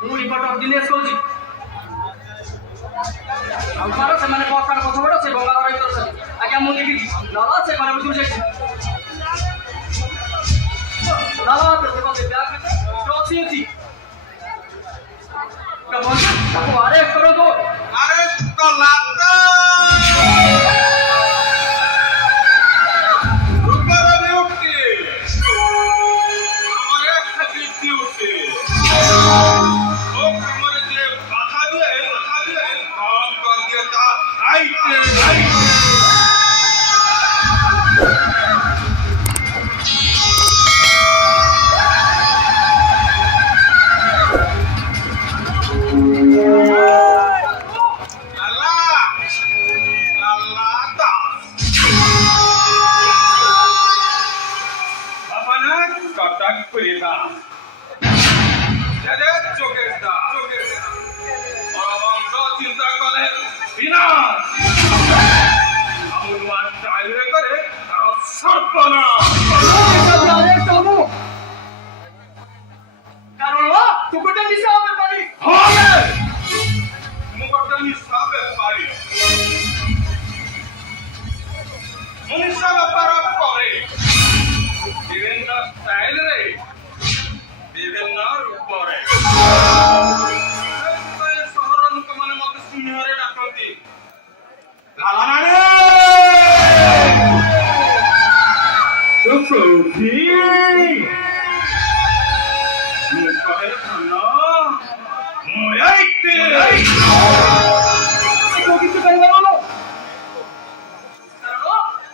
ମୁଁ ରିପୋର୍ଟର ଦିନେଶ କହୁଛି। ଆଉ ମାର ସେମାନେ ପକାର କଥା ବଡ଼ ସେ ଭଙ୍ଗା ଘର ଭିତରେ ଅଛନ୍ତି। ଆଜ୍ଞା ମୁଁ ଦେଖିଛି ନହେଲେ ସେ ଘର ଭିତରୁ ଯାଇଛି। ଅଛି ଅଛି ତାକୁ ଆରେଷ୍ଟ କରନ୍ତୁ। ଆରେଷ୍ଟ କଲା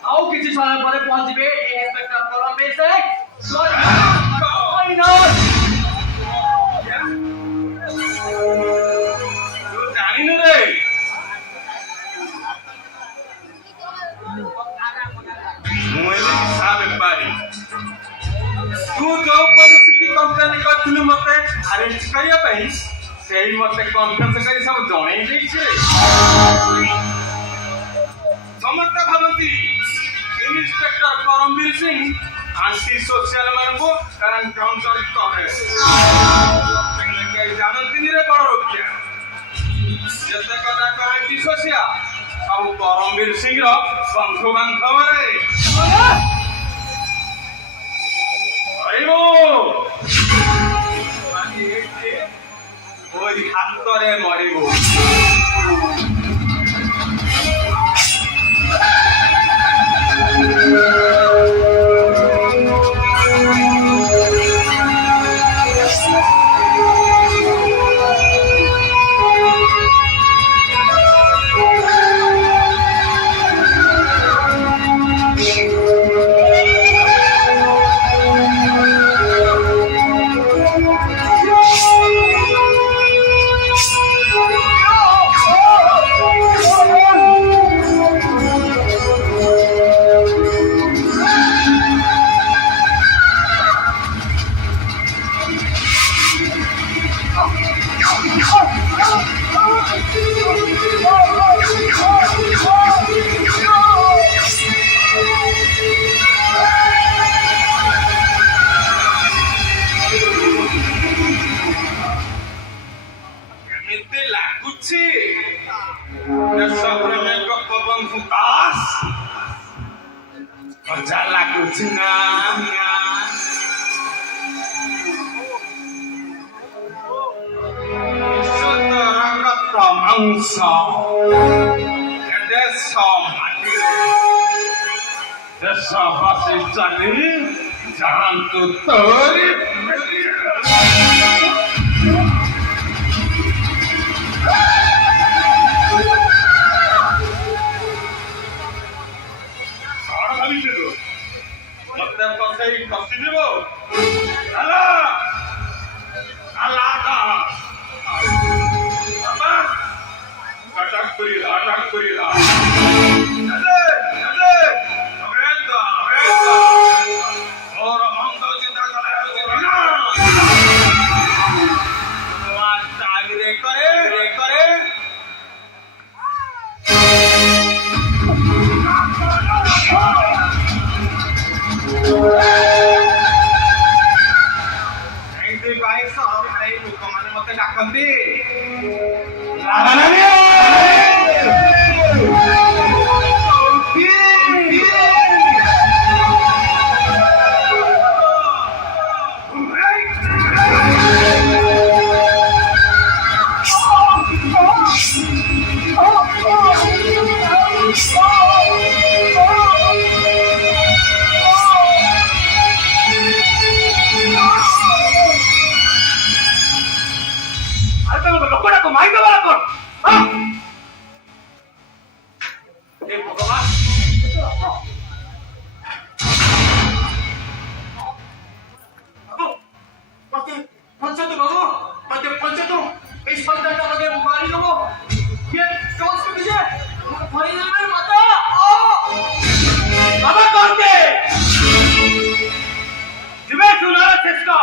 ଆଉ କିଛି ସମୟ ପରେ ପହଞ୍ଚିବେ ଇନ୍ସପେକ୍ଟର କଲମ୍ବିସ। ଜାଣିନୁ ରେ ମୁଁ ହିସାବ ବେପାରୀ ତୁ ଯୋଉ ପଲିସିକି କମ୍ପ୍ଲେନ କରିଥିଲୁ ମତେ ଆରେଷ୍ଟ କରିବା ପାଇଁ ସେଇ ମତେ କନଫେସ କରି ସବୁ ଜଣେଇ ଦେଇଛି। ସମସ୍ତେ ଭାବନ୍ତି inspector Karambir Singh anti social ମାନଙ୍କୁ ଏନକାଉଣ୍ଟର କରେ। କେହି ଜାଣନ୍ତିନି ରେ ବଡ ରୋକିଆ ଯେତେ କଥା ଆଣ୍ଟି ସୋସିଆଲ ସବୁ କରମବୀର ସିଂର ବନ୍ଧୁ ବାନ୍ଧବରେ ওই হাতরে মরিব। Manja lagu jenang Saudara kata mangsa Desa mati Desa pasti jadi Jangan tutup ମତେ ଡାକନ୍ତି ଲୋକଟାକୁ ମାରିଦେବା କଣ? ହେ ଭଗବାନ, ମତେ ପଞ୍ଚାୟତ ବାବୁ, ମତେ ପଞ୍ଚାୟତ এই সন্তানটা আমাকে মারি দেবো। কে কাজ করছে? ভয় নেবে মাতা। বাবা কন্তে জীবে সুনার চেষ্টা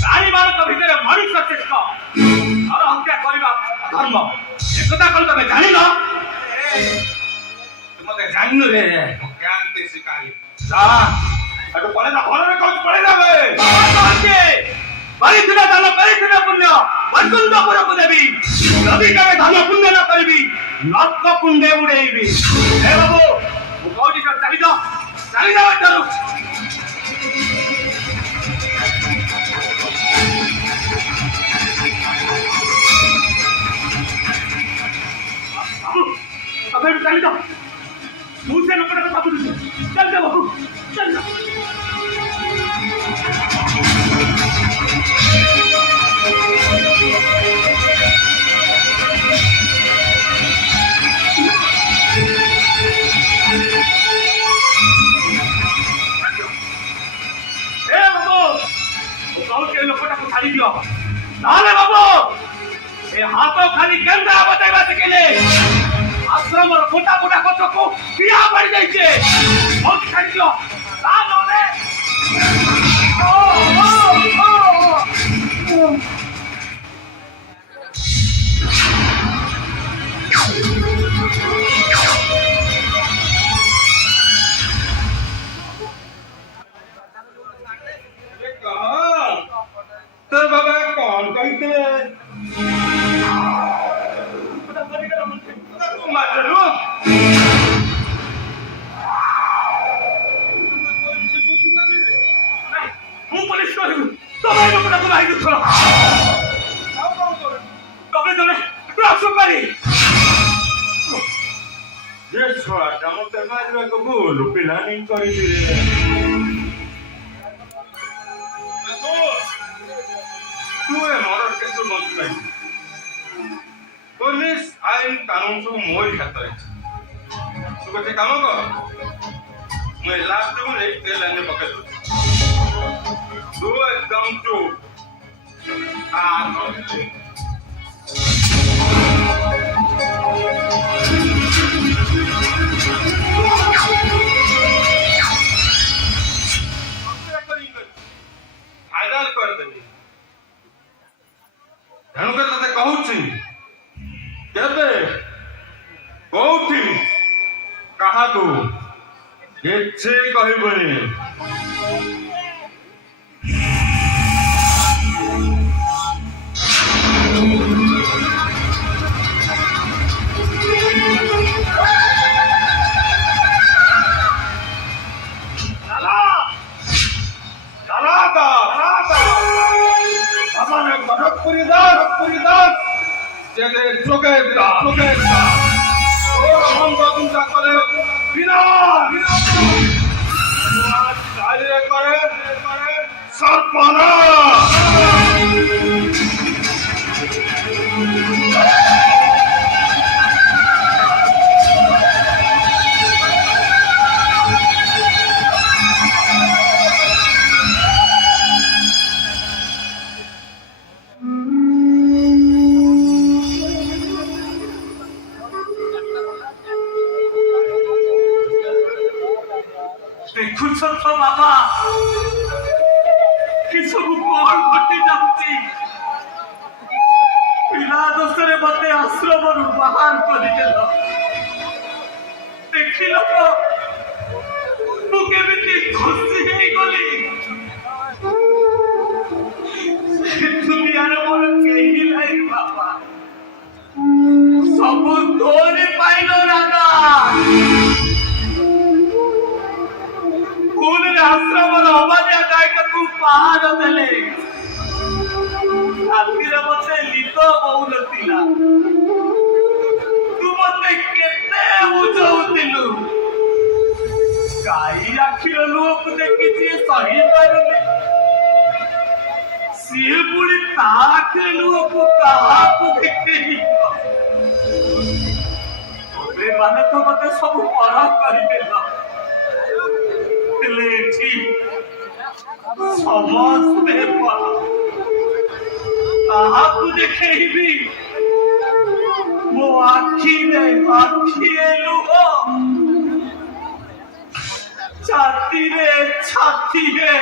প্রাণী ମାନଙ୍କ ଭିତରେ ମଣିଷ ଶ୍ରେଷ୍ଠ। আর হত্যা କରିବା ধর্ম। একথা কল তবে জানিল? মতে জানিনু রে জ্ঞানতে শিকারি যা আটো পড়ে না ঘরে কোচ পড়ে যাবে বাবা কন্তে परिथिन दान परिथिन पुण्य वैकुंठ पुरକୁ ଦେବି। ଯଦି କେବେ ଦାନ ପୁଣ୍ୟ ନ କରିବି ନର୍କ କୁଣ୍ଡେ ଉଡେଇବି। ହେ ବାବୁ, ମୁଁ କହୁଛି ଚାଲିଯାଅ ଏଠାରୁ। ବାବୁ ତମେ ଚାଲିଯାଅ, ମୁଁ ସେ ଲୋକଟା କଥା ବୁଝୁଛି। ଚାଲିଯାଅ ବାବୁ, ଚାଲିଯାଅ। ଲୋକଟାକୁ ଛାଡ଼ି ଦିଅ, ନହେଲେ ବାବୁ ଏ ହାତ ଖାଲି କେନ୍ଦ୍ର ବଜାଇବା ଶିଖିଲେ ଆଶ୍ରମର ଗୋଟା ଗୋଟା ଗଛକୁ ପିଆ ପଡ଼ି ଯାଇଛି। ମୋତେ ଛାଡ଼ି ଦିଅ, ତା ନହେଲେ तो बाबा कौन कहते ମୁଁ ପୋଲିସ କରିବୁ, ତମେ ଲୋକଟାକୁ ବାହାରି କର। ତମେ ଜଣେ ରାଜକୁମାରୀ। ଯେ ଛୁଆଟା ମତେ ମାରିବାକୁ ଭୁଲ ପିଲାନି କରିଥିଲେ। तू है मरद के तो मत नहीं पुलिस आईन कानून सब मोर खाता है तू कुछ काम कर मैं लास्ट में एक तेल लेने पकड़ दो तू एकदम चुप फाइनल कर देंगे ତେଣୁକରି ତତେ କହୁଛି କେବେ କୋଉଠି କାହାକୁ କିଛି କହିବୁନି। ଦେଖୁଛ ତ ବାବା, କି ସବୁ କଣ ଘଟି ଯାଉଛି। ପିଲା ଦୋଷରେ ମତେ ଆଶ୍ରମରୁ ବାହାର କରିଦେଲ। ଦେଖିଲ ତ ମୁଁ କେମିତି ଖୁସି ହେଇଗଲି। ଦୁନିଆରେ ମୋର କେହି ନାହିଁ। ସବୁ ତୋରି ପାଇଲ ରାଧା। ସ୍କୁଲରେ ଆଶ୍ରମର ଅବାଧିଆ ଗାୟକକୁ ପାହାଡ଼ ଦେଲେ। ରାତିରେ ମତେ ନିଦ ହଉନଥିଲା। ତୁ ମତେ କେତେ ବୁଝଉଥିଲୁ। ଗାଈ ଆଖିର ଲୁହକୁ ଦେଖି ଯିଏ ସହିପାରୁନି, ସିଏ ପୁଣି ତା ଆଖିର ଲୁହକୁ କାହାକୁ ଦେଖେଇବ। ମାନେ ତ ମତେ ସବୁ ପର କରିଦେଲ। ହେଲେ ଏଠି ସମସ୍ତେ ପର। କାହାକୁ ଦେଖେଇବି? ମୋ ଆଖିରେ ଆଖିଏ ଲୁହ, ଛାତିରେ ଛାତିଏ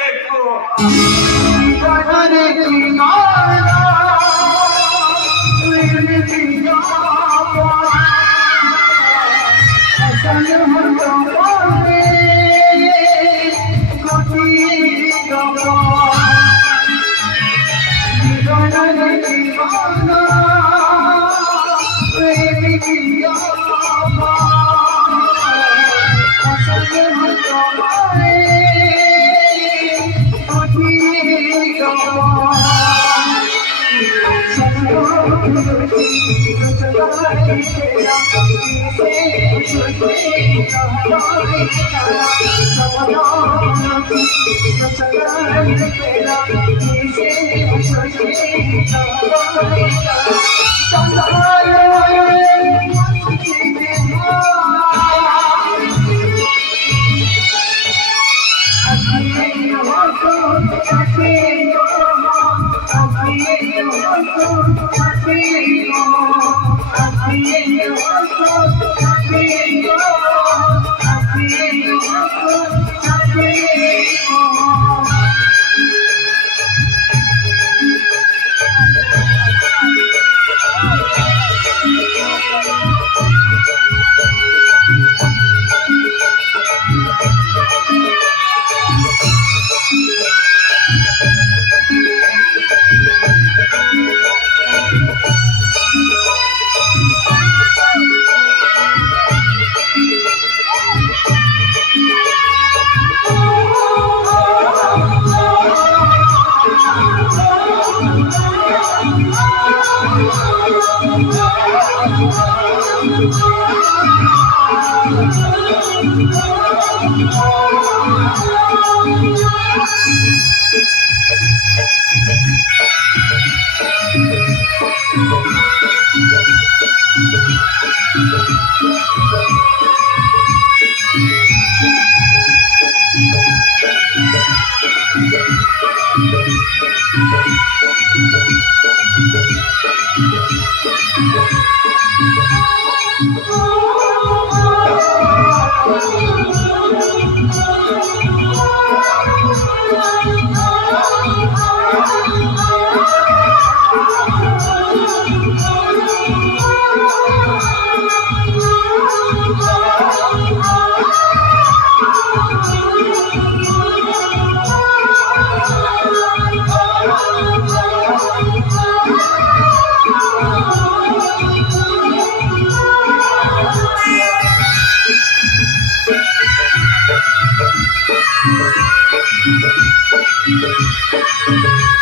Thank you.